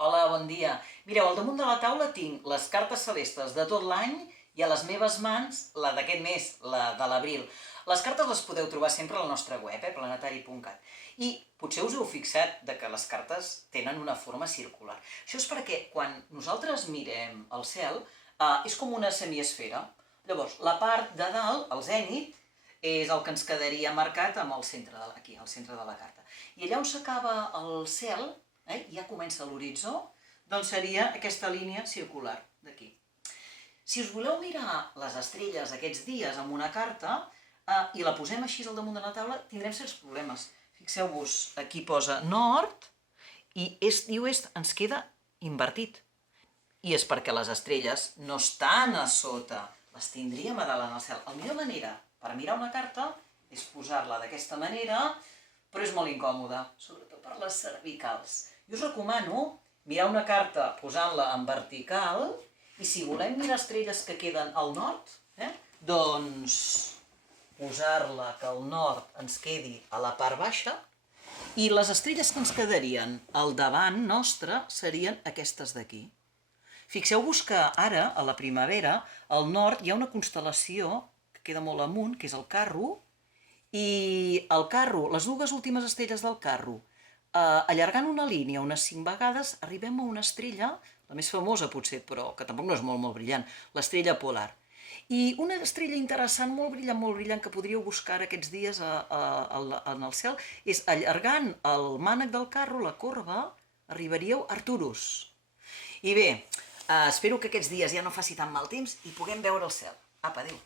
Hola, bon dia. Mireu, al damunt de la taula tinc les cartes celestes de tot l'any i a les meves mans la d'aquest mes, la de l'abril. Les cartes les podeu trobar sempre a la nostra web, planetari.cat. I potser us heu fixat que les cartes tenen una forma circular. Això és perquè quan nosaltres mirem el cel és com una semiesfera. Llavors, la part de dalt, el zènit, és el que ens quedaria marcat amb el centre aquí, al centre de la carta. I allà on s'acaba el cel, i ja comença l'horitzó, doncs seria aquesta línia circular d'aquí. Si us voleu mirar les estrelles aquests dies amb una carta i la posem així al damunt de la taula, tindrem certs problemes. Fixeu-vos, aquí posa nord i est i oest ens queda invertit. I és perquè les estrelles no estan a sota, les tindríem a dalt en el cel. La millor manera per mirar una carta és posar-la d'aquesta manera, però és molt incòmode, sobretot per les cervicals. Jo us recomano mirar una carta posant-la en vertical i si volem mirar estrelles que queden al nord, doncs posar-la que al nord ens quedi a la part baixa i les estrelles que ens quedarien al davant nostre serien aquestes d'aquí. Fixeu-vos que ara, a la primavera, al nord hi ha una constel·lació que queda molt amunt, que és el Carro, i el Carro, les dues últimes estrelles del Carro, allargant una línia unes 5 vegades, arribem a una estrella, la més famosa potser, però que tampoc no és molt brillant, l'estrella polar. I una estrella interessant, molt brillant, que podríeu buscar aquests dies en el cel, és allargant el mànec del Carro, la corba, arribaríeu a Arcturus. I bé, espero que aquests dies ja no faci tan mal temps i puguem veure el cel. Apa, adéu.